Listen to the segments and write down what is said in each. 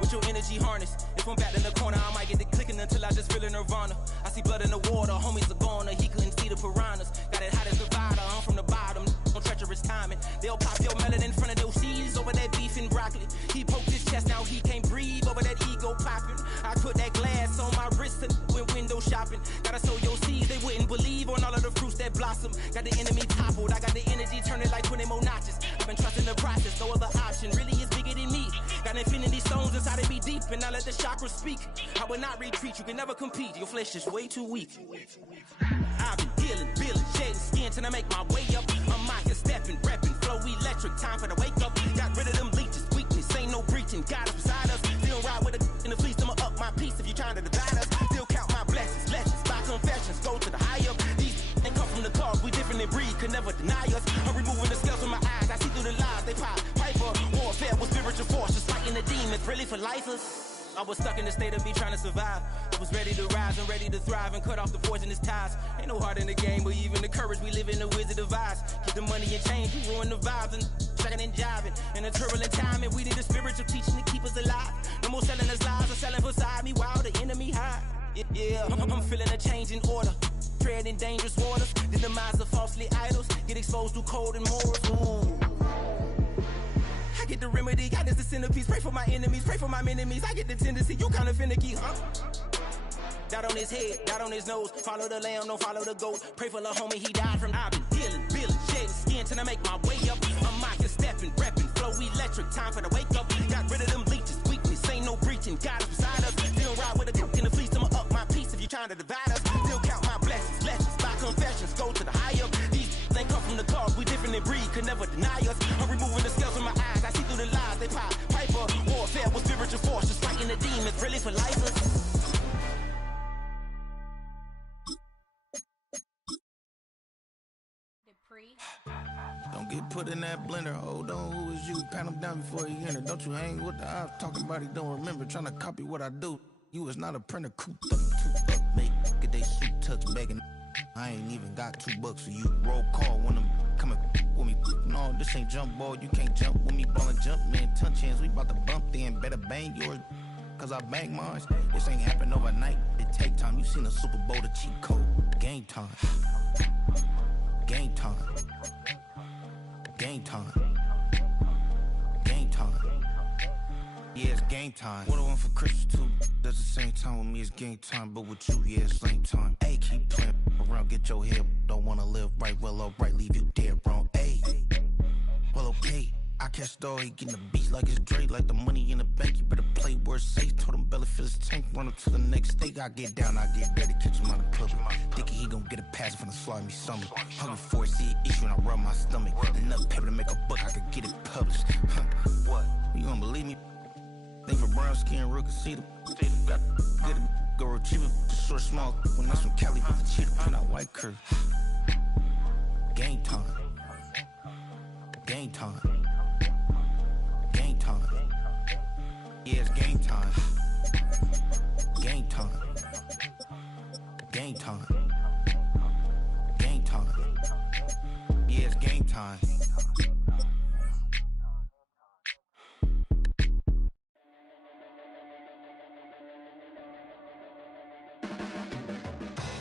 with your energy harness. If I'm back in the corner, I might get the clicking until I just feel a nirvana. I see blood in the water, homies are gone, he couldn't see the piranhas. Got it hot as Nevada, I'm from the bottom, no treacherous timing. They'll pop your melon in front of those seeds over that beef and broccoli. He poked his chest, now he can't breathe over that ego popping. I put that glass on my wrist and went window shopping. Gotta sow your seeds, they wouldn't believe on all of the fruits that blossom. Got the enemy toppled, I got the energy turning like 20 more notches. I've been trusting the process, no other option really is bigger than me. Got infinity stones inside of me deep, and I let the chakras speak. I will not retreat, you can never compete, your flesh is way too weak. I've been dealing, building, shedding skin till I make my way up. I'm mocking, stepping, repping, flow electric, time for the wake up. Got rid of them leeches, weakness, ain't no breaching, God is beside us. Still ride with a in the fleece, I'ma up my piece if you trying to divide us. Still count my blessings, legends, by confessions, go to the higher. These ain't come from the cloth, we different in breed, could never deny us. I'm removing the scales from my eyes, I see through the lies, they pop, piper. Warfare with spiritual force, just fighting the demons, really for lifers. I was stuck in the state of me trying to survive. I was ready to rise and ready to thrive and cut off the poisonous ties. Ain't no heart in the game, but even the courage we live in the wizard of Oz. Get the money and change, we ruin the vibes and checking and jiving. In a turbulent time, and we need a spiritual teaching to keep us alive. No more selling us lies or selling beside me while the enemy hide. Yeah, I'm feeling a change in order. Treading dangerous waters, the demise of falsely idols. Get exposed through code and morals. Ooh. I get the remedy, God is the centerpiece. Pray for my enemies, pray for my enemies. I get the tendency, you kinda finicky, huh? Dot on his head, dot on his nose. Follow the lamb, don't follow the goat. Pray for the homie, he died from. I've been dealing, building, shedding skin till I make my way up. I'm mocking, stepping, repping, flow electric, time for the wake up. Got rid of them leeches, weakness, ain't no breaching. God is beside us. Still ride with a cook in the fleece, I'ma up my piece if you trying to divide us. Still count my blessings, legends, by confessions, go to the higher. These ain't come from the cloth, we different in breed, could never deny us. I'm removing the scales from my eyes, I see through the lies, they pop, piper. Warfare with spiritual force, just fighting the demons, really for lifers. Don't get put in that blender. Hold on, who is you? Pat him down before he enter. Don't you hang with the ops talking about he don't remember. Trying to copy what I do. You is not a printer. Cooped up, toot up, make get they suit tucks begging. I ain't even got $2 for you. Roll call when I'm coming with me. No, this ain't jump ball. You can't jump with me. Ball and jump, man. Touch hands. We about to bump then. Better bang yours. Cause I bang mine. This ain't happen overnight. It take time. You seen the Super Bowl, the cheat code. Game time. Game time. Game time. Game time. Yeah, it's game time. What I want for Christmas too. That's the same time with me, it's game time. But with you, yeah, it's same time. Hey, keep playing around, get your head. Don't wanna live right, well, alright, leave you dead wrong. Hey, well, okay. I catch the dog, he getting the beats like it's Dre, like the money in the bank. You better play where it's safe. Told him belly fill his tank, run up to the next state. I get down, I get ready, catch him on the public. Thinking he gon' get a pass from the slide me something. Hungry for it, see it issue and I rub my stomach. Enough paper to make a book, I could get it published. What? You don't believe me? Think for brown skin, real can see them. Got good, go retrieve it, short, small. When that's from Cali, but the cheetah print out white curve. Game time. Game time. Game time. Yeah, it's game time. Game time. Game time. Game time. Yeah, it's game time.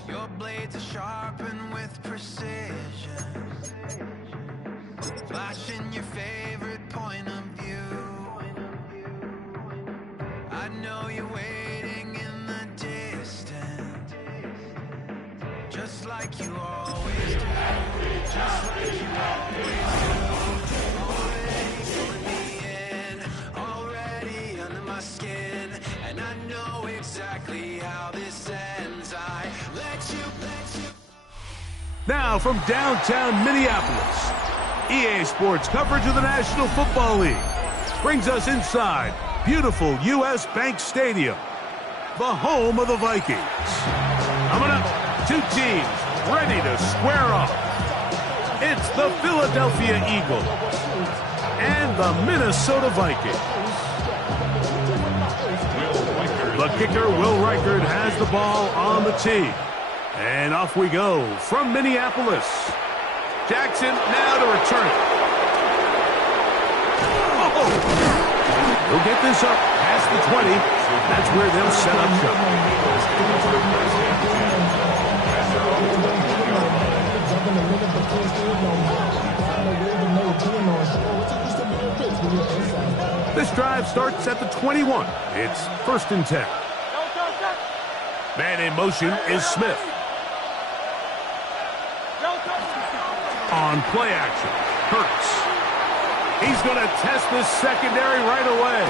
Your blades are sharpened with precision, flashing your favorite point of view. I know you're waiting in the distance, just like you always do, just like you always do. Already pulling me in, already under my skin, and I know exactly how this ends. I let you. Now from downtown Minneapolis, EA Sports coverage of the National Football League brings us inside beautiful U.S. Bank Stadium, the home of the Vikings. Coming up, two teams ready to square off. It's the Philadelphia Eagles and the Minnesota Vikings. The kicker, Will Reichard, has the ball on the tee. And off we go from Minneapolis. Jackson now to return it. Oh! He'll get this up past the 20. That's where they'll set up shop. This drive starts at the 21. It's 1st and 10. Man in motion is Smith. On play action, Hurts. He's going to test this secondary right away.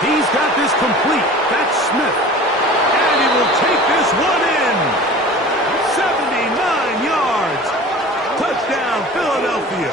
He's got this complete. That's Smith. And he will take this one in. 79 yards. Touchdown, Philadelphia.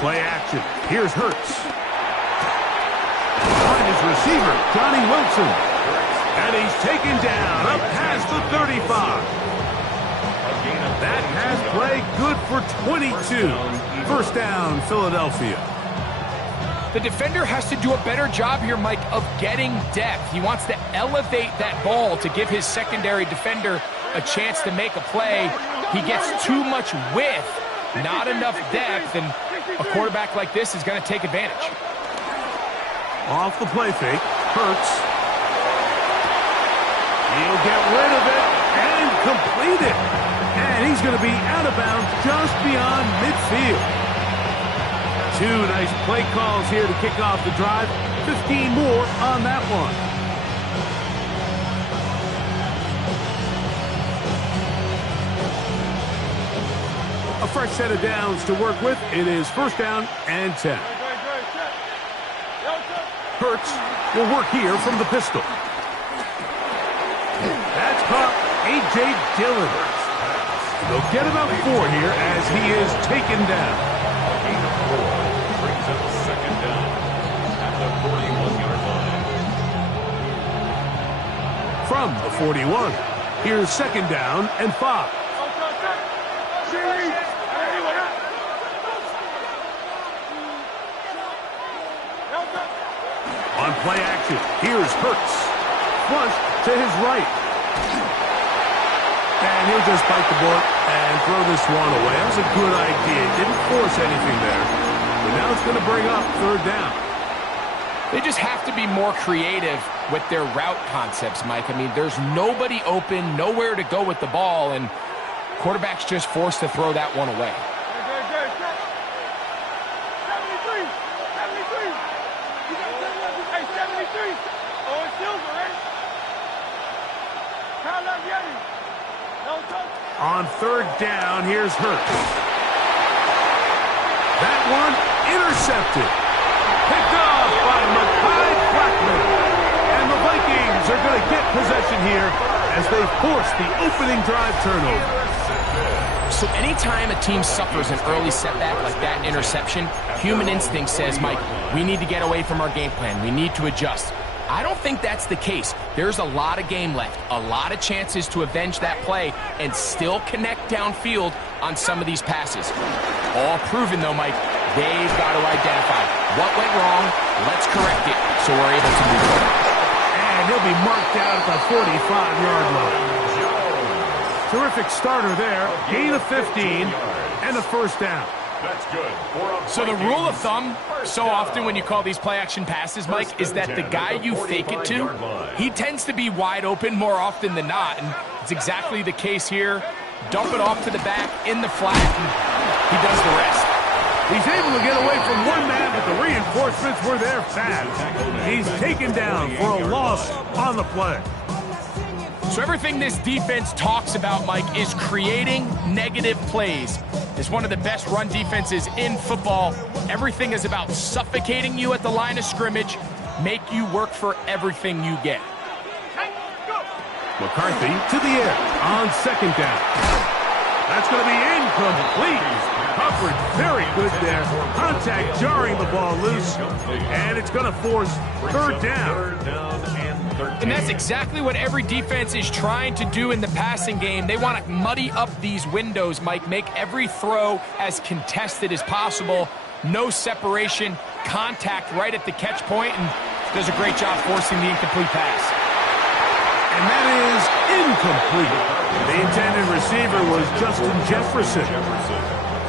Play action. Here's Hurts. On his receiver, Johnny Wilson. And he's taken down up past the 35. That pass play good for 22. 1st down, Philadelphia. The defender has to do a better job here, Mike, of getting depth. He wants to elevate that ball to give his secondary defender a chance to make a play. He gets too much width, not enough depth, and a quarterback like this is going to take advantage. Off the play fake, Hurts. He'll get rid of it and complete it. And he's going to be out of bounds just beyond midfield. 2 nice play calls here to kick off the drive. 15 more on that one. A fresh set of downs to work with. It is 1st down and 10. Hurts will work here from the pistol. That's caught A.J. Dillon. They'll get about 4 here as he is taken down. Gain of 4 brings up 2nd down at the 41-yard line. From the 41, here's 2nd down and 5. On play action, here's Hurts. Flush to his right. And he'll just bite the bullet and throw this one away. That was a good idea. Didn't force anything there. But now it's going to bring up 3rd down. They just have to be more creative with their route concepts, Mike. I mean, there's nobody open, nowhere to go with the ball, and quarterback's just forced to throw that one away. On 3rd down, here's Hurts. That one intercepted. Picked off by Mekhi Blackman. And the Vikings are going to get possession here as they force the opening drive turnover. So anytime a team suffers an early setback like that interception, human instinct says, Mike, we need to get away from our game plan. We need to adjust. I don't think that's the case. There's a lot of game left, a lot of chances to avenge that play and still connect downfield on some of these passes. All proven, though, Mike, they've got to identify what went wrong, let's correct it so we're able to move forward. And he'll be marked out at the 45-yard line. Terrific starter there, gain of 15 and a 1st down. That's good. So the rule of thumb, so often when you call these play-action passes, Mike, is that the guy you fake it to, he tends to be wide open more often than not, and it's exactly the case here. Dump it off to the back in the flat, and he does the rest. He's able to get away from one man, but the reinforcements were there fast. He's taken down for a loss on the play. So everything this defense talks about, Mike, is creating negative plays. It's one of the best run defenses in football. Everything is about suffocating you at the line of scrimmage, make you work for everything you get. McCarthy to the air on 2nd down. That's going to be incomplete. Coverage very good there. Contact jarring the ball loose. And it's going to force third down. And that's exactly what every defense is trying to do in the passing game. They want to muddy up these windows, Mike, make every throw as contested as possible. No separation, contact right at the catch point, and does a great job forcing the incomplete pass. And that is incomplete. The intended receiver was Justin Jefferson.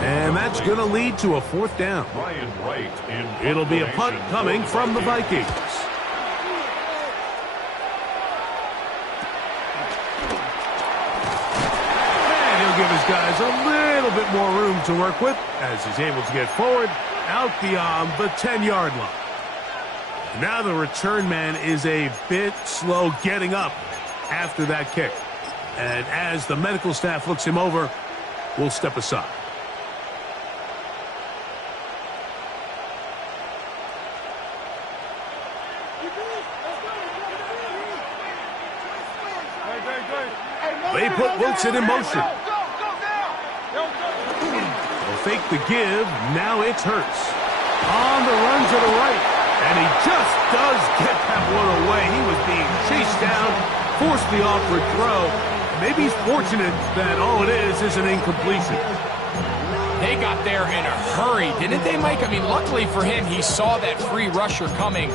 And that's going to lead to a fourth down. It'll be a punt coming from the Vikings. And he'll give his guys a little bit more room to work with as he's able to get forward out beyond the 10-yard line. Now the return man is a bit slow getting up after that kick. And as the medical staff looks him over, we'll step aside. They put Wilson in motion. They'll fake the give. Now it's Hurts. On the run to the right. And he just does get that one away. He was being chased down, forced the awkward throw. Maybe he's fortunate that all it is an incompletion. They got there in a hurry, didn't they, Mike? I mean, luckily for him, he saw that free rusher coming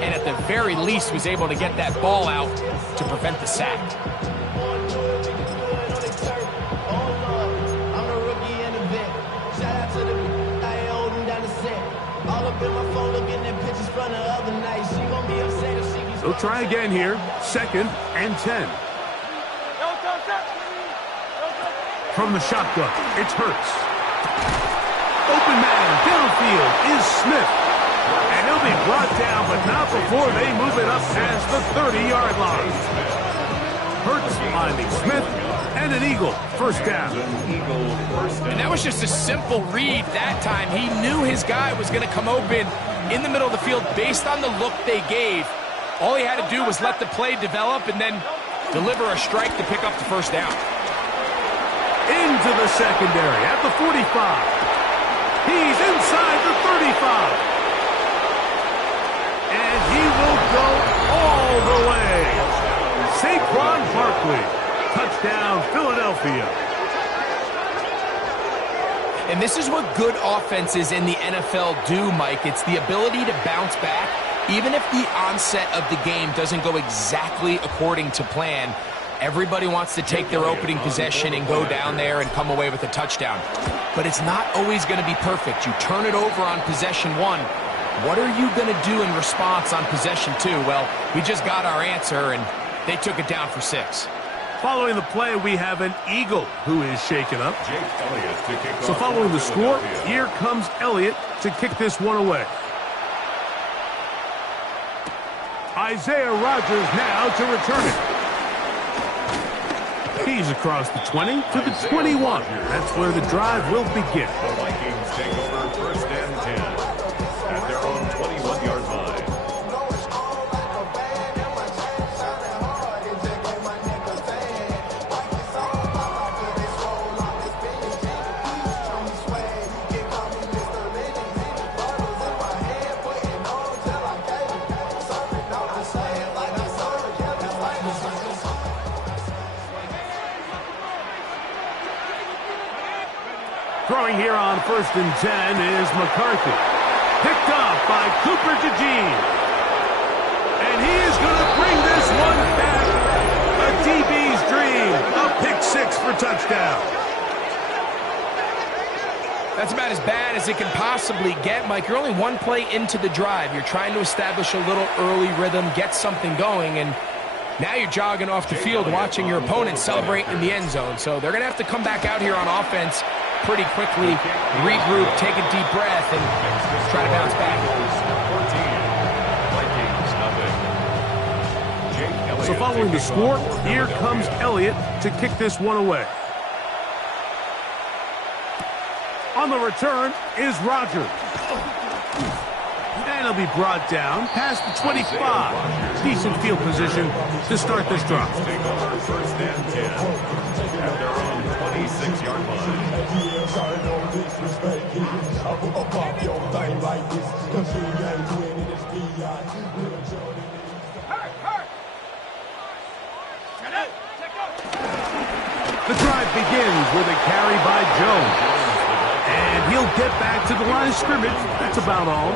and at the very least was able to get that ball out to prevent the sack. They'll try again here. 2nd and 10. From the shotgun, it's Hurts. Open man downfield is Smith. And he'll be brought down, but not before they move it up past the 30-yard line. Hurts finding Smith, and an Eagle first down. And that was just a simple read that time. He knew his guy was going to come open in the middle of the field based on the look they gave. All he had to do was let the play develop and then deliver a strike to pick up the first down. Into the secondary at the 45. He's inside the 35. And he will go all the way. Saquon Barkley. Touchdown, Philadelphia. And this is what good offenses in the NFL do, Mike. It's the ability to bounce back. Even if the onset of the game doesn't go exactly according to plan, everybody wants to take their opening possession and go down there and come away with a touchdown. But it's not always going to be perfect. You turn it over on possession 1. What are you going to do in response on possession 2? Well, we just got our answer, and they took it down for 6. Following the play, we have an Eagle who is shaken up. So following the score, here comes Elliott to kick this one away. Isaiah Rodgers now to return it. He's across the 20 to the 21. That's where the drive will begin. The Vikings take over 1st and 10 at their own 21-yard line. Throwing here on 1st and 10 is McCarthy. Picked off by Cooper DeJean. And he is going to bring this one back. A DB's dream. A pick 6 for touchdown. That's about as bad as it can possibly get, Mike. You're only one play into the drive. You're trying to establish a little early rhythm, get something going, and now you're jogging off the field watching your opponent celebrate in the end zone. So they're going to have to come back out here on offense pretty quickly, regroup, take a deep breath, and try to bounce back. So following the score, here comes Elliott to kick this one away. On the return is Rodgers. And he'll be brought down past the 25. Decent field position to start this drive. Take over 1st and 10 at their own 26-yard line. The drive begins with a carry by Jones. And he'll get back to the line of scrimmage. That's about all.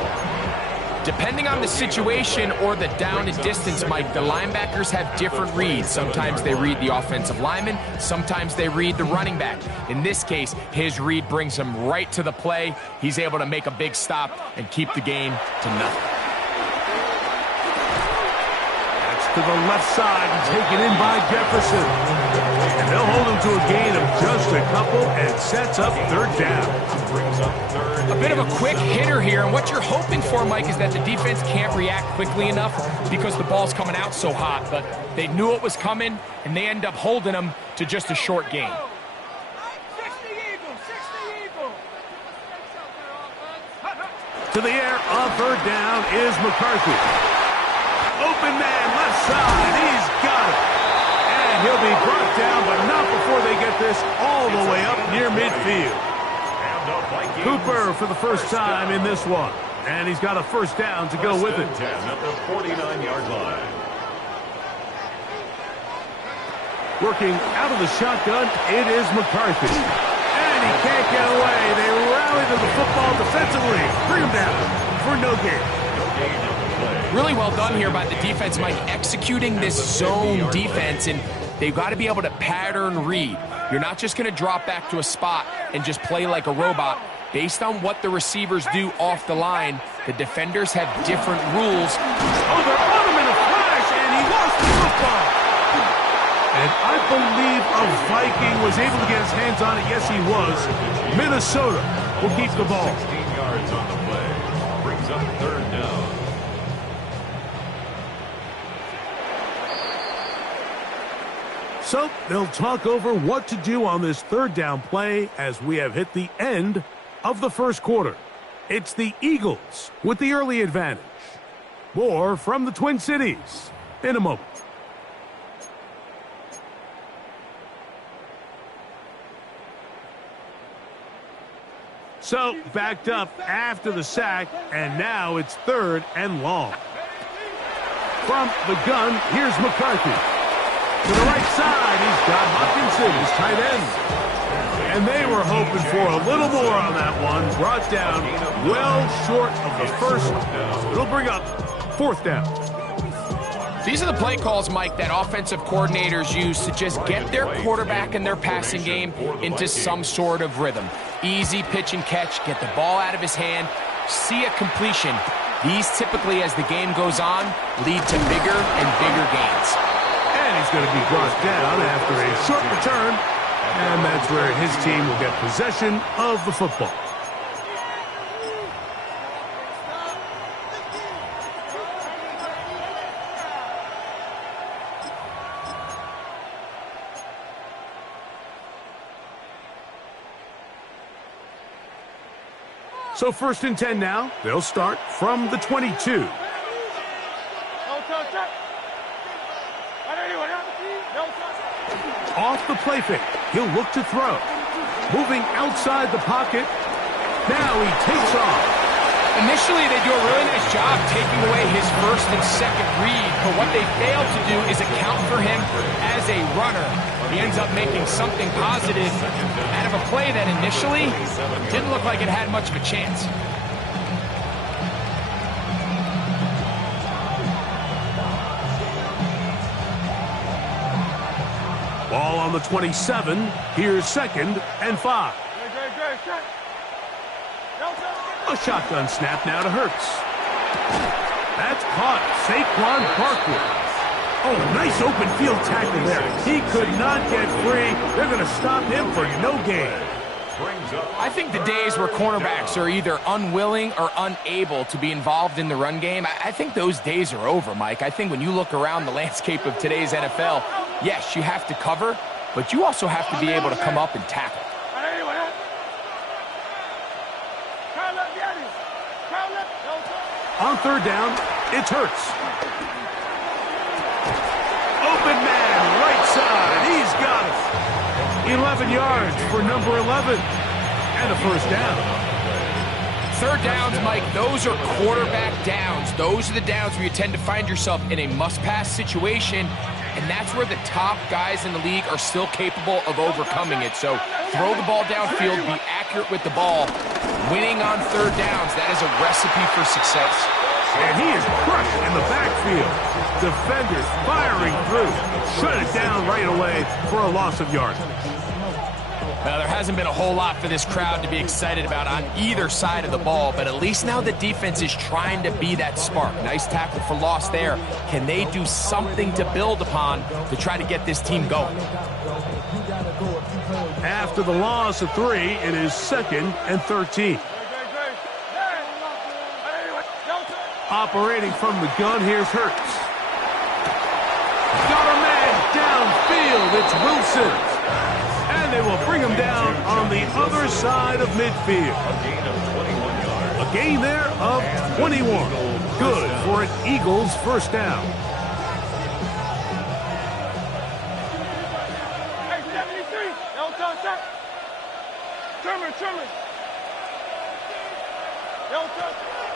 Depending on the situation or the down and distance, Mike, the linebackers have different reads. Sometimes they read the offensive lineman. Sometimes they read the running back. In this case, his read brings him right to the play. He's able to make a big stop and keep the game to nothing. To the left side and taken in by Jefferson. And they'll hold him to a gain of just a couple and sets up third down. A bit of a quick hitter here, and what you're hoping for, Mike, is that the defense can't react quickly enough because the ball's coming out so hot. But they knew it was coming, and they end up holding them to just a short gain. To the air on third down is McCarthy. Open man, left side, he's got it. And he'll be brought down, but not before they get this all the way up near midfield. Cooper for the first time in this one. And he's got a first down to go with it. 10 at the 49-yard line. Working out of the shotgun, it is McCarthy. And he can't get away. They rally to the football defensively. Bring him down for no gain. Really well done here by the defense, Mike, executing this zone defense, and they've got to be able to pattern read. You're not just going to drop back to a spot and just play like a robot. Based on what the receivers do off the line, the defenders have different rules. Oh, they're on him in a flash, and he lost the football. And I believe a Viking was able to get his hands on it. Yes, he was. Minnesota will keep the ball. 16 yards on the play. Brings up third down. So they'll talk over what to do on this third down play as we have hit the end of the first quarter. It's the Eagles with the early advantage. More from the Twin Cities in a moment. So backed up after the sack, and now it's third and long. From the gun, here's McCarthy. To the right side, he's got Hopkinson, his tight end. And they were hoping for a little more on that one. Brought down well short of the first. It'll bring up fourth down. These are the play calls, Mike, that offensive coordinators use to just get their quarterback and their passing game into some sort of rhythm. Easy pitch and catch, get the ball out of his hand, see a completion. These typically, as the game goes on, lead to bigger and bigger gains. And he's going to be brought down after a short return. And that's where his team will get possession of the football. So 1st and 10 now. They'll start from the 22. Off the play fake. He'll look to throw. Moving outside the pocket. Now he takes off. Initially, they do a really nice job taking away his first and second read, but what they fail to do is account for him as a runner. He ends up making something positive out of a play that initially didn't look like it had much of a chance. Ball on the 27. Here's 2nd and 5. A shotgun snap now to Hurts. That's caught. Saquon Barkley. Oh, nice open field tackle there. He could not get free. They're going to stop him for no gain. I think the days where cornerbacks are either unwilling or unable to be involved in the run game, I think those days are over, Mike. I think when you look around the landscape of today's NFL, yes, you have to cover, but you also have to be able to come up and tackle. On 3rd down, it's Hurts. Open man, right side. He's got it. 11 yards for number 11. And a first down. Third downs, Mike, those are quarterback downs. Those are the downs where you tend to find yourself in a must-pass situation, and that's where the top guys in the league are still capable of overcoming it. So throw the ball downfield, be accurate with the ball. Winning on third downs, that is a recipe for success. And he is crushed in the backfield. Defenders firing through. Shut it down right away for a loss of yards. Now, there hasn't been a whole lot for this crowd to be excited about on either side of the ball, but at least now the defense is trying to be that spark. Nice tackle for loss there. Can they do something to build upon to try to get this team going? After the loss of 3, it is 2nd and 13. Operating from the gun, here's Hurts. Got a man downfield. It's Wilson. And they will bring him down on the other side of midfield. A gain there of 21. Good for an Eagles first down.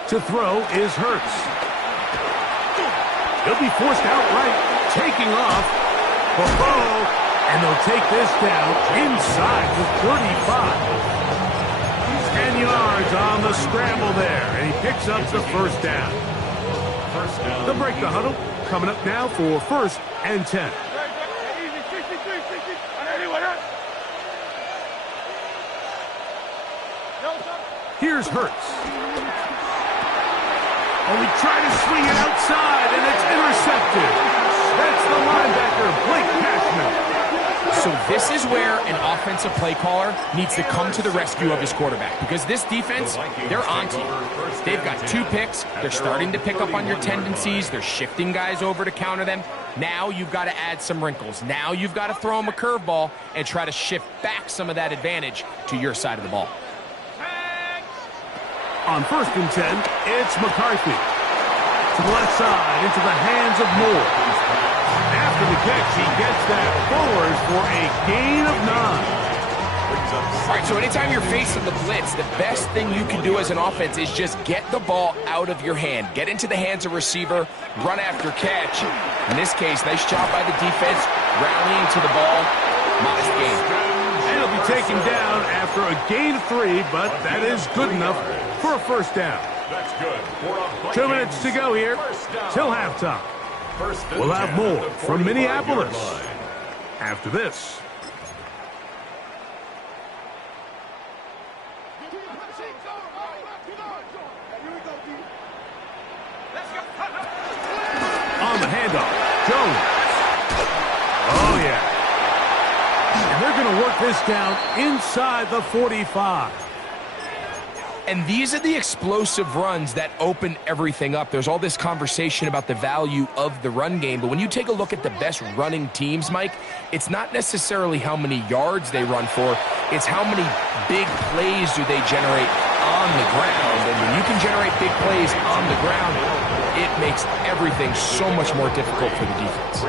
To throw is Hurts. He'll be forced outright, taking off. And they'll take this down inside the 35. 10 yards on the scramble there, and he picks up the first down. They'll break the huddle. Coming up now for 1st and 10. Here's Hurts. Oh, he tried to swing it outside, and it's intercepted. That's the linebacker, Blake Cashman. So this is where an offensive play caller needs to come to the rescue of his quarterback, because this defense, they're on to you. They've got 2 picks. They're starting to pick up on your tendencies. They're shifting guys over to counter them. Now you've got to add some wrinkles. Now you've got to throw them a curveball and try to shift back some of that advantage to your side of the ball. On 1st and 10, it's McCarthy. To the left side, into the hands of Moore. After the catch, he gets that forward for a gain of 9. All right, so anytime you're facing the blitz, the best thing you can do as an offense is just get the ball out of your hand. Get into the hands of receiver, run after catch. In this case, nice job by the defense, rallying to the ball. Modest gain. And he'll be taken down after a gain of 3, but that is good enough for a first down. That's good. 2 minutes to go here till halftime. We'll have more from Minneapolis after this. On the handoff, Jones. Oh, yeah. And they're going to work this down inside the 45. And these are the explosive runs that open everything up. There's all this conversation about the value of the run game, but when you take a look at the best running teams, Mike, it's not necessarily how many yards they run for, it's how many big plays do they generate on the ground. And when you can generate big plays on the ground, it makes everything so much more difficult for the defense.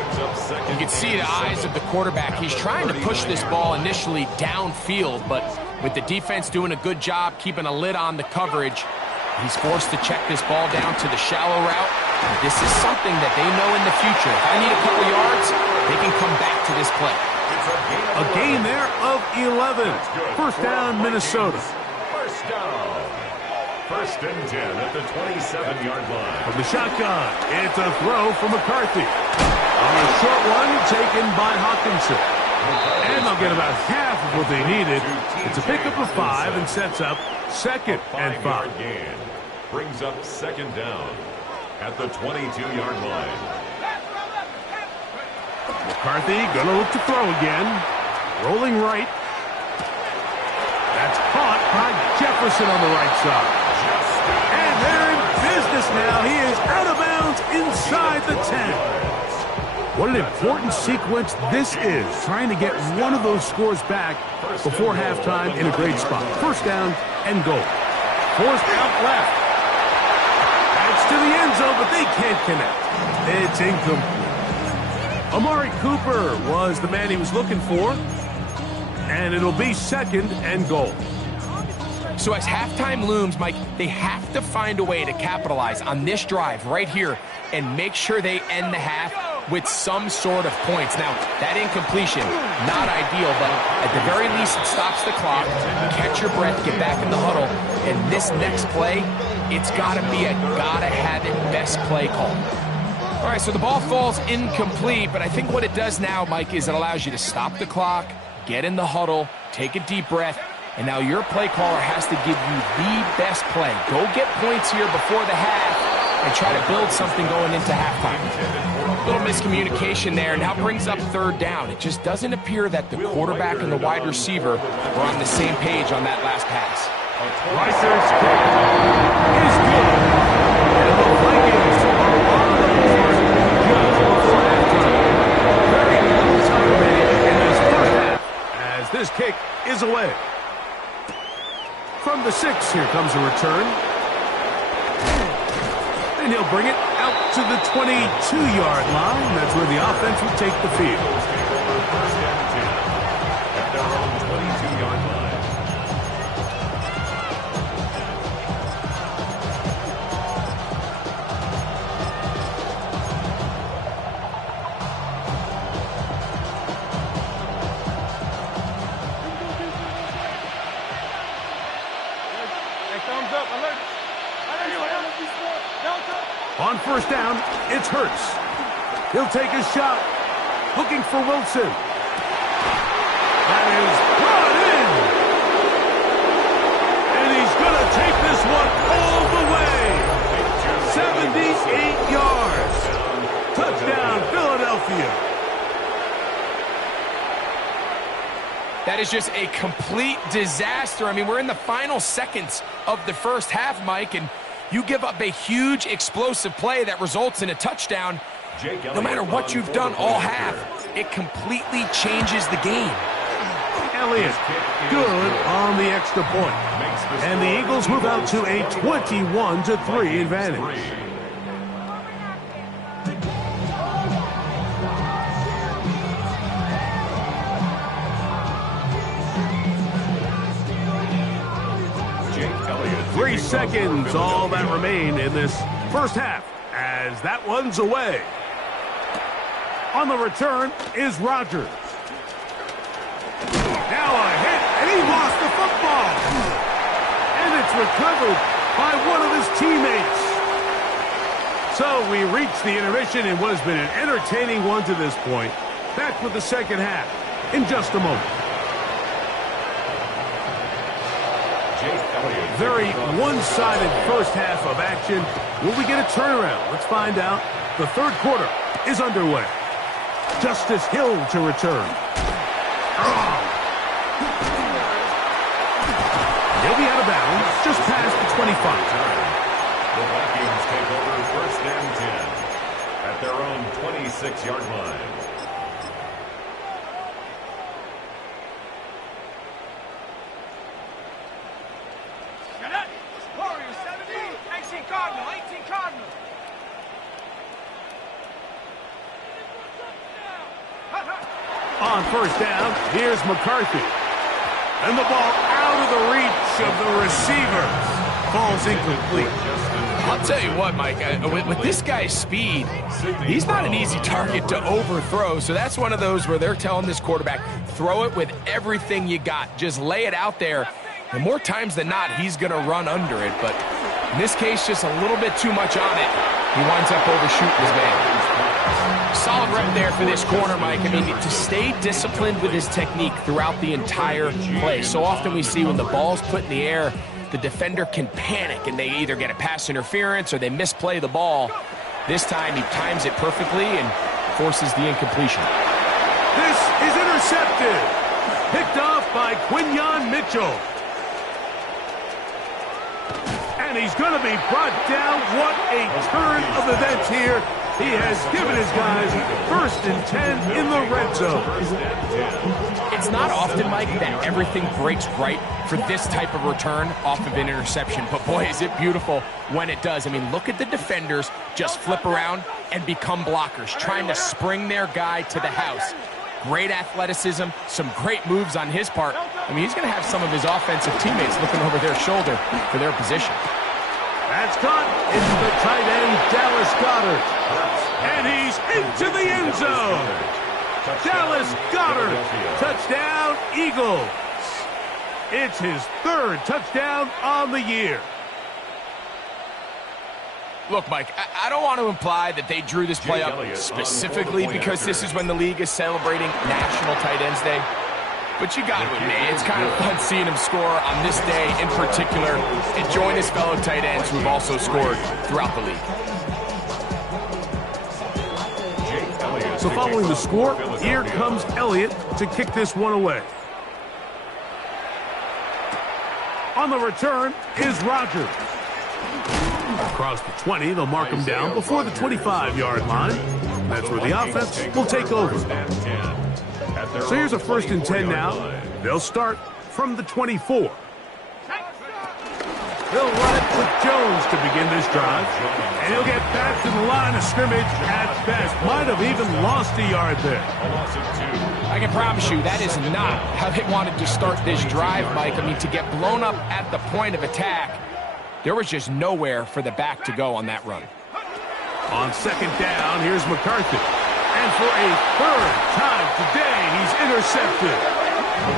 You can see the eyes of the quarterback. He's trying to push this ball initially downfield, but with the defense doing a good job keeping a lid on the coverage, he's forced to check this ball down to the shallow route. And this is something that they know in the future. If I need a couple yards, they can come back to this play. A gain there of 11. First down, Minnesota. First down. 1st and 10 at the 27-yard line. From the shotgun, it's a throw for McCarthy. On a short one taken by Hawkinson. And they'll get about half of what they needed. It's a pickup of 5 and sets up 2nd and 5. Gain brings up 2nd down at the 22-yard line. McCarthy gonna look to throw again. Rolling right. That's caught by Jefferson on the right side. And they're in business now. He is out of bounds inside the 10. What an important sequence this is, trying to get one of those scores back before halftime in a great spot. First down and goal. Forced out left. That's to the end zone, but they can't connect. It's incomplete. Amari Cooper was the man he was looking for. and it'll be 2nd and goal. So as halftime looms, Mike, they have to find a way to capitalize on this drive right here and make sure they end the half with some sort of points. Now, that incompletion, not ideal, but at the very least, it stops the clock. Catch your breath, get back in the huddle, and this next play, it's got to be a gotta-have-it best play call. All right, so the ball falls incomplete, but I think what it does now, Mike, is it allows you to stop the clock, get in the huddle, take a deep breath, and now your play caller has to give you the best play. Go get points here before the half and try to build something going into halftime. A little miscommunication there, now brings up 3rd down. It just doesn't appear that the quarterback and the wide receiver were on the same page on that last pass. Ricer's kick is good. And the Vikings are on the board just before halftime. Very little time remaining in this first half as this kick is away. From the 6, here comes a return. And he'll bring it out to the 22-yard line. That's where the offense will take the field. At their own 22-yard line. On 1st down, it's Hurts. He'll take a shot, looking for Wilson. That is brought in. And he's going to take this one all the way. 78 yards. Touchdown, Philadelphia. That is just a complete disaster. I mean, we're in the final seconds of the first half, Mike, and you give up a huge explosive play that results in a touchdown. No matter what you've done all half, it completely changes the game. Elliott, good on the extra point. And the Eagles move out to a 21-3 advantage. Three seconds, all that remain in this first half, as that one's away. On the return is Rodgers. Now a hit, and he lost the football. And it's recovered by one of his teammates. So we reach the intermission in what has been an entertaining one to this point. Back with the second half in just a moment. Very one-sided first half of action. Will we get a turnaround? Let's find out. The 3rd quarter is underway. Justice Hill to return. He'll be out of bounds, just past the 25. The Vikings take over 1st and 10 at their own 26-yard line. On 1st down, here's McCarthy. And the ball out of the reach of the receiver. Falls incomplete. I'll tell you what, Mike, with this guy's speed, he's not an easy target to overthrow. So that's one of those where they're telling this quarterback, throw it with everything you got. Just lay it out there. And more times than not, he's going to run under it. But in this case, just a little bit too much on it. He winds up overshooting his man. Solid rep there for this corner, Mike. I mean, to stay disciplined with his technique throughout the entire play. So often we see when the ball's put in the air, the defender can panic and they either get a pass interference or they misplay the ball. This time he times it perfectly and forces the incompletion. This is intercepted. Picked off by Quinyon Mitchell. And he's going to be brought down. What a turn of events here. He has given his guys 1st and 10 in the red zone. It's not often, Mike, that everything breaks right for this type of return off of an interception. But boy, is it beautiful when it does. I mean, look at the defenders just flip around and become blockers, trying to spring their guy to the house. great athleticism, some great moves on his part. I mean, he's going to have some of his offensive teammates looking over their shoulder for their position. That's caught into the tight end, Dallas Goedert. And he's into the end zone. Dallas Goedert, touchdown, Eagles. It's his third touchdown on the year. Look, Mike, I don't want to imply that they drew this play up specifically because this is when the league is celebrating National Tight Ends Day. But you got to admit, it's kind of fun seeing him score on this day in particular and join his fellow tight ends who have also scored throughout the league. So following the score, here comes Elliott to kick this one away. On the return is Rodgers. Across the 20, they'll mark him down before the 25-yard line. That's where the offense will take over. So here's a 1st and 10 now. They'll start from the 24. They'll run it with Jones to begin this drive. And he'll get back to the line of scrimmage at best. Might have even lost a yard there. I can promise you that is not how they wanted to start this drive, Mike. I mean, to get blown up at the point of attack, there was just nowhere for the back to go on that run. On 2nd down, here's McCarthy. And for a 3rd time today, he's intercepted.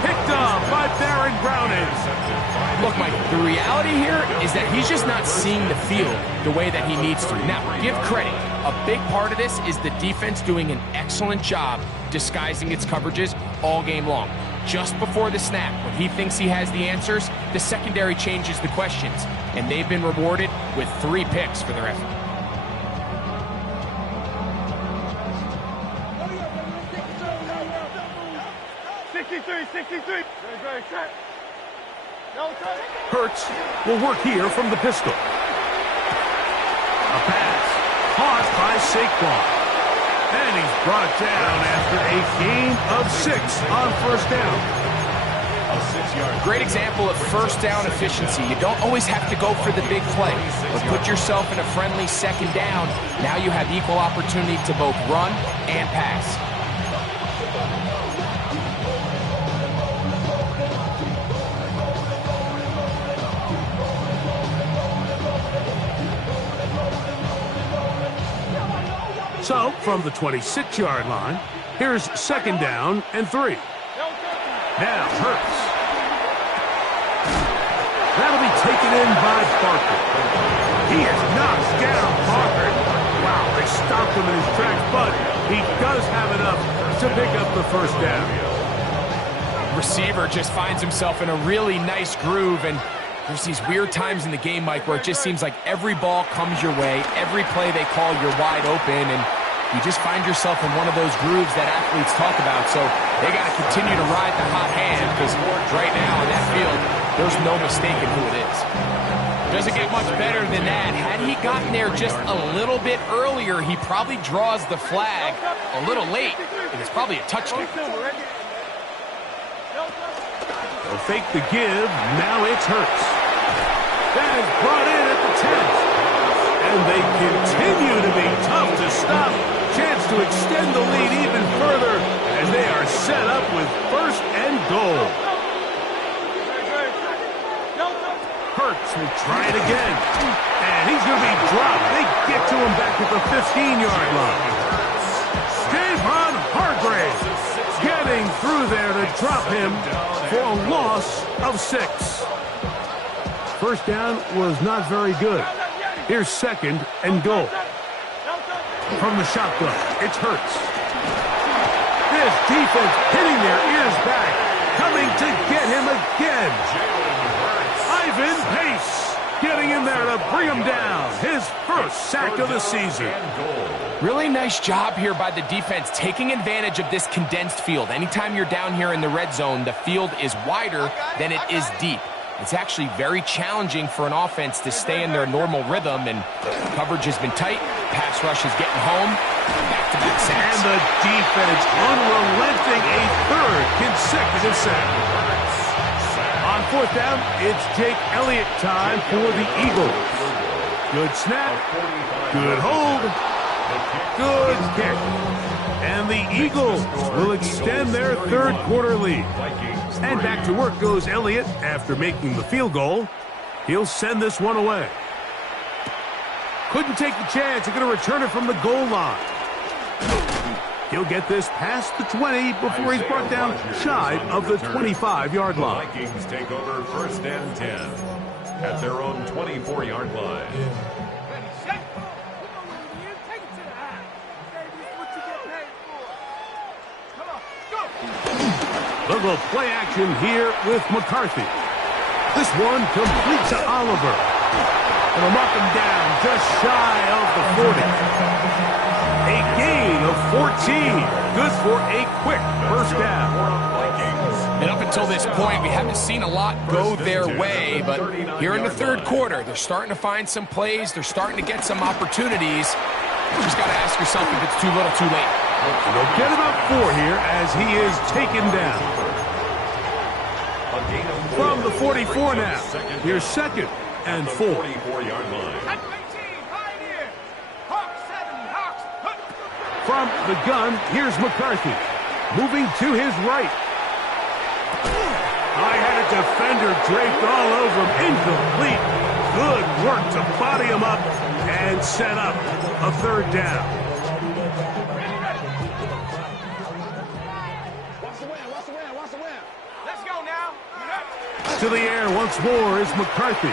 Picked off by Baron Browning. Look, Mike, the reality here is that he's just not seeing the field the way that he needs to. Now, give credit. A big part of this is the defense doing an excellent job disguising its coverages all game long. Just before the snap, when he thinks he has the answers, the secondary changes the questions, and they've been rewarded with 3 picks for their effort. Hurts will work here from the pistol. A pass caught by Saquon. And he's brought down after a gain of 6 on 1st down. Great example of 1st down efficiency. You don't always have to go for the big play, but put yourself in a friendly 2nd down. Now you have equal opportunity to both run and pass. So, from the 26-yard line, here's 2nd down and 3. Now, Hurts. That'll be taken in by Barker. He is knocked down, Barker. Wow, they stopped him in his tracks, but he does have enough to pick up the 1st down. Receiver just finds himself in a really nice groove, and there's these weird times in the game, Mike, where it just seems like every ball comes your way, every play they call, you're wide open, and you just find yourself in one of those grooves that athletes talk about. So they got to continue to ride the hot hand, because right now in that field, there's no mistaking who it is. Doesn't get much better than that. Had he gotten there just a little bit earlier, he probably draws the flag a little late, and it's probably a touchdown. They'll fake the give. Now it's Hurts. That is brought in at the 10. And they continue to be tough to stop. Chance to extend the lead even further as they are set up with 1st and goal. Hurts will try it again. And he's going to be dropped. They get to him back at the 15-yard line. Javon Hargrave getting through there to drop him for a loss of 6. 1st down was not very good. Here's 2nd and goal. From the shotgun, it's Hurts. This defense hitting their ears back, coming to get him again. Ivan Pace getting in there to bring him down. His 1st sack of the season. Really nice job here by the defense, taking advantage of this condensed field. Anytime you're down here in the red zone, the field is wider than it is deep. It's actually very challenging for an offense to stay in their normal rhythm, and coverage has been tight. Pass rush is getting home. Back-to-back sacks. And the defense unrelenting, a 3rd consecutive sack. On 4th down, it's Jake Elliott time for the Eagles. Good snap, good hold, Good kick. And the Eagles will extend their third quarter lead. And back to work goes Elliott after making the field goal. He'll send this one away. Couldn't take the chance. They're going to return it from the goal line. He'll get this past the 20 before he's brought down shy of the 25-yard line. The Vikings take over 1st and 10 at their own 24-yard line. They'll go play action here with McCarthy. This one complete to Oliver. And they'll mark him down just shy of the 40. A gain of 14. Good for a quick first down. And up until this point, we haven't seen a lot go their way, but here in the third quarter, they're starting to find some plays. They're starting to get some opportunities. You just got to ask yourself if it's too little, too late. They'll get about 4 here as he is taken down. From the 44 now, here's 2nd and 4. 44-yard line. From the gun, here's McCarthy. Moving to his right. I had a defender draped all over him. Incomplete. Good work to body him up and set up a third down. Let's go now. To the air once more is McCarthy.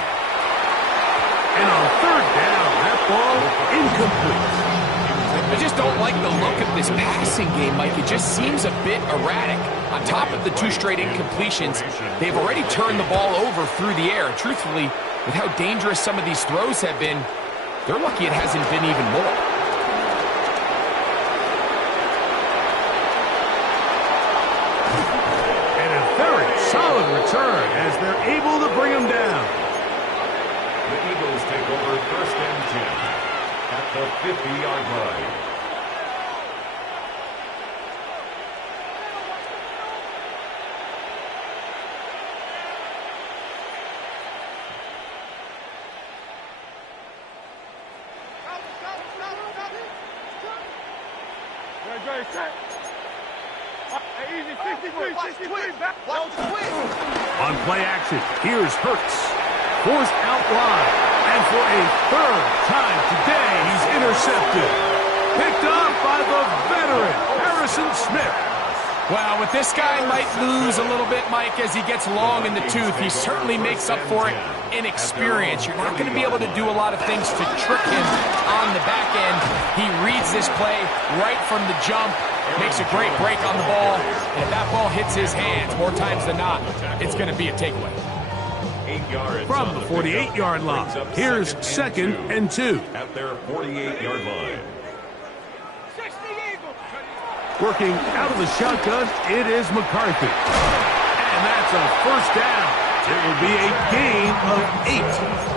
And on third down, that ball incomplete. I just don't like the look of this passing game, Mike. It just seems a bit erratic. On top of the 2 straight incompletions, they've already turned the ball over through the air. And truthfully, with how dangerous some of these throws have been, they're lucky it hasn't been even more. And a very solid return as they're able to bring him down. The Eagles take over 1st and 10 at the 50-yard line. On play action, here's Hurts. Forced out wide. And for a third time today, he's intercepted. Picked up by the veteran, Harrison Smith. Well, with this guy might lose a little bit, Mike, as he gets long in the tooth. He certainly makes up for it in experience. You're not going to be able to do a lot of things to trick him on the back end. He reads this play right from the jump, makes a great break on the ball, and if that ball hits his hands more times than not, it's going to be a takeaway. From the 48-yard line, here's 2nd and 2. At their 48-yard line. Working out of the shotgun, it is McCarthy. And that's a first down. It will be a gain of 8.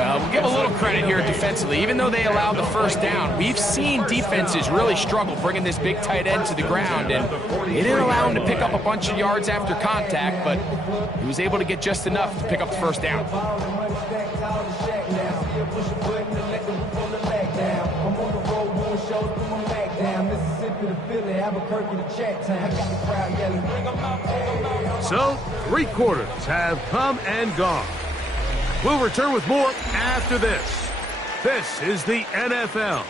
We'll give a little credit here defensively. Even though they allowed the first down, we've seen defenses really struggle bringing this big tight end to the ground, and they didn't allow him to pick up a bunch of yards after contact, but he was able to get just enough to pick up the first down. So, 3 quarters have come and gone. We'll return with more after this. This is the NFL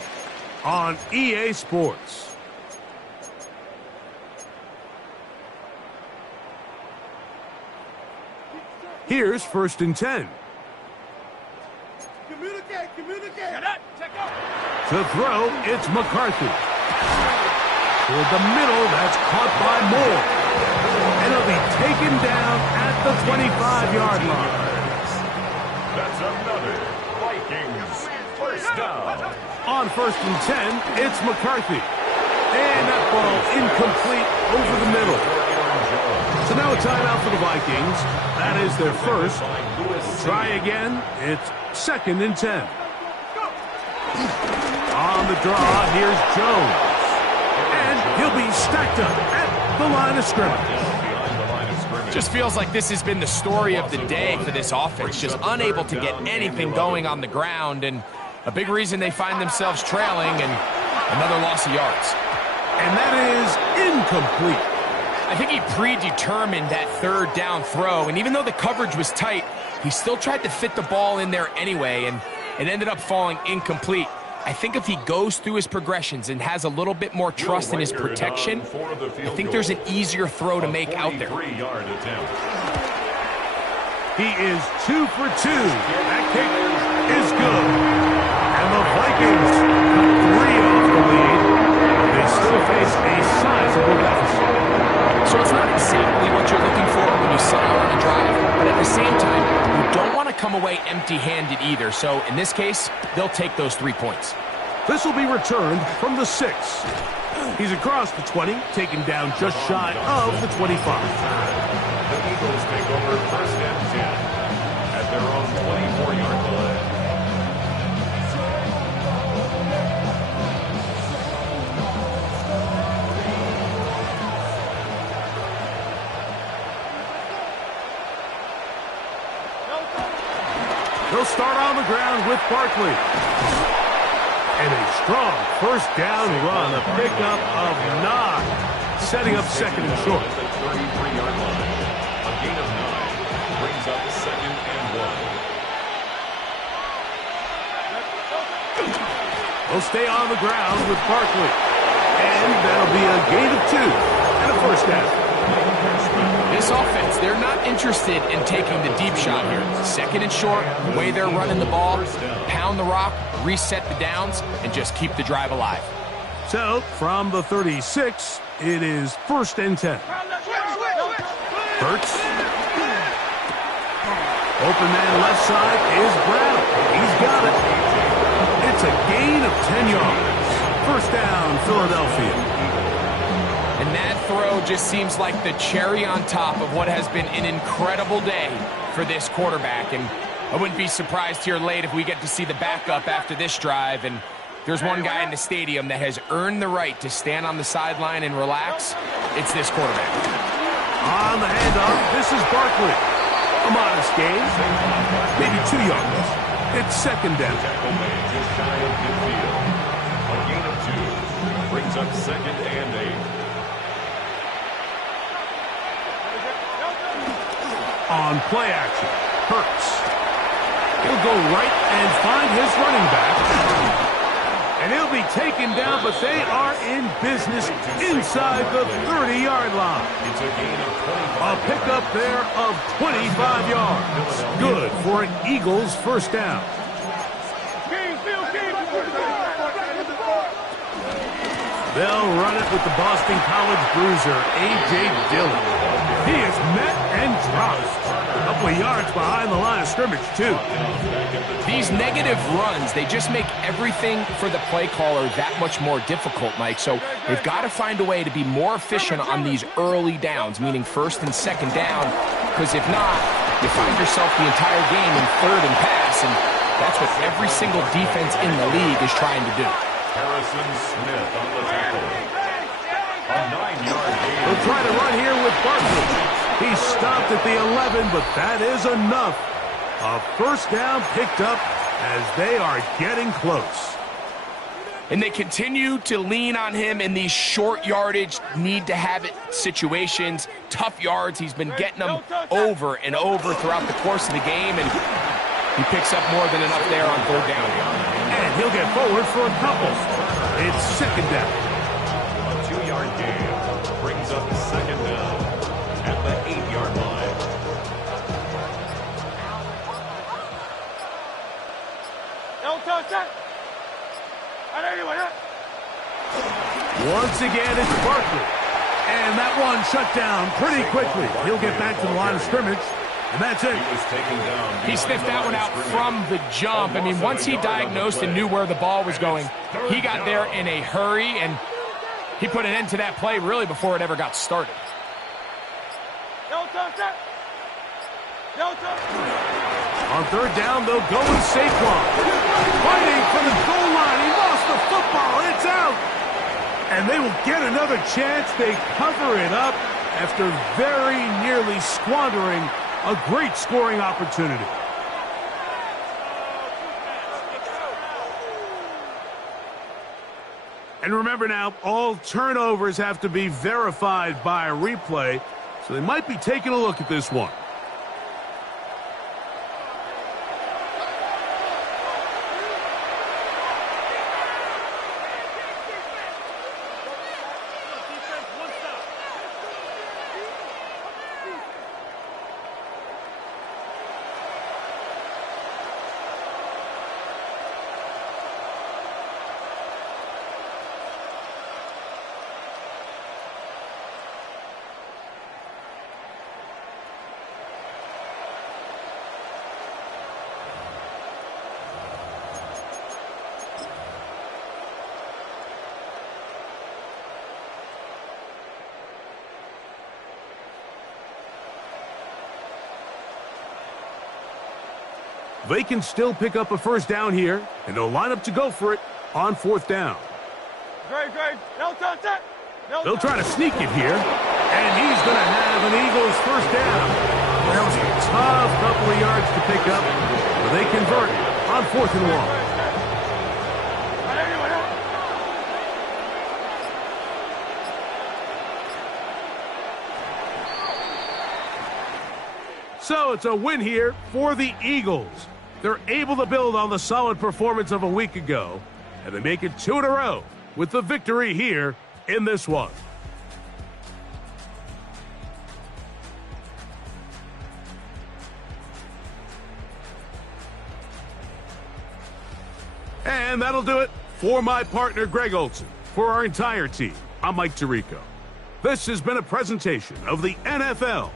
on EA Sports. Here's 1st and 10. To throw, it's McCarthy. Toward the middle, that's caught by Moore. And he'll be taken down at the 25-yard line. That's another Vikings first down. On 1st and 10, it's McCarthy. And that ball incomplete over the middle. So now a timeout for the Vikings. That is their first. Try again. It's 2nd and 10. On the draw, here's Jones. And he'll be stacked up at the line of scrimmage. Just feels like this has been the story of the day for this offense. Just unable to get anything going on the ground. And A big reason they find themselves trailing, and another loss of yards. And that is incomplete. I think he predetermined that third down throw, and even though the coverage was tight, he still tried to fit the ball in there anyway, and it ended up falling incomplete. I think if he goes through his progressions and has a little bit more trust in his protection, I think there's an easier throw to make out there. He is 2 for 2. That kick is good. And the Vikings cut 3 off the lead. They still face a sizable deficit. So it's not exactly what you're looking for when you settle on a drive, but at the same time, you don't want to come away empty-handed either. So in this case, they'll take those 3 points. This will be returned from the 6. He's across the 20, taken down just shy of the 25. The Eagles take over first and 10 at their own 24-yard line. They'll start on the ground with Barkley. And a strong first down run, a pickup of 9, setting up second and short. At the 33-yard line, a gain of 9 brings up second and 1. They'll stay on the ground with Barkley. And that'll be a gain of 2 and a first down. This offense, they're not interested in taking the deep shot here. Second and short, the way they're running the ball, pound the rock, reset the downs, and just keep the drive alive. So, from the 36, it is first and 10. Hurts. Open man left side is Brown. He's got it. It's a gain of 10 yards. First down, Philadelphia. And that throw just seems like the cherry on top of what has been an incredible day for this quarterback. And I wouldn't be surprised here late if we get to see the backup after this drive. And there's one guy in the stadium that has earned the right to stand on the sideline and relax. It's this quarterback. On the handoff, this is Barkley. A modest gain, maybe 2 yards. It's second down. Just shy of midfield. A gain of 2 brings up second and 8. On play action, Hurts. He'll go right and find his running back. And he'll be taken down, but they are in business inside the 30-yard line. It's a gain of 25. A pickup there of 25 yards. Good for an Eagles first down. They'll run it with the Boston College bruiser, A.J. Dillon. He is met and dropped. A couple of yards behind the line of scrimmage, too. These negative runs, they just make everything for the play caller that much more difficult, Mike. So they've got to find a way to be more efficient on these early downs, meaning first and second down, because if not, you find yourself the entire game in third and pass, and that's what every single defense in the league is trying to do. Harrison Smith on the tackle. A 9-yard gain. They'll try to run here with Barkley. He stopped at the 11, but that is enough. A first down picked up as they are getting close. And they continue to lean on him in these short yardage, need-to-have-it situations, tough yards. He's been getting them over and over throughout the course of the game, and he picks up more than enough there on third down. And he'll get forward for a couple. It's second down. A 2-yard gain brings up second down at the 8-yard line. Once again, it's Barkley. And that one shut down pretty quickly. He'll get back to the line of scrimmage. And that's it. He sniffed that one out from the jump. I mean, once he diagnosed and knew where the ball was going, he got there in a hurry, and he put an end to that play really before it ever got started. On third down, they'll go with Saquon. Fighting for the goal line. He lost the football. It's out. And they will get another chance. They cover it up after very nearly squandering a great scoring opportunity. And remember now, all turnovers have to be verified by a replay, so they might be taking a look at this one. They can still pick up a first down here, and they'll line up to go for it on 4th down. Great. They'll try to sneak it here, and he's going to have an Eagles first down. That was a tough couple of yards to pick up, but they convert on 4th and 1. So it's a win here for the Eagles. They're able to build on the solid performance of a week ago, and they make it 2 in a row with the victory here in this one. And that'll do it for my partner, Greg Olson. For our entire team, I'm Mike Tirico. This has been a presentation of the NFL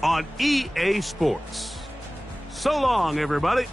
on EA Sports. So long, everybody.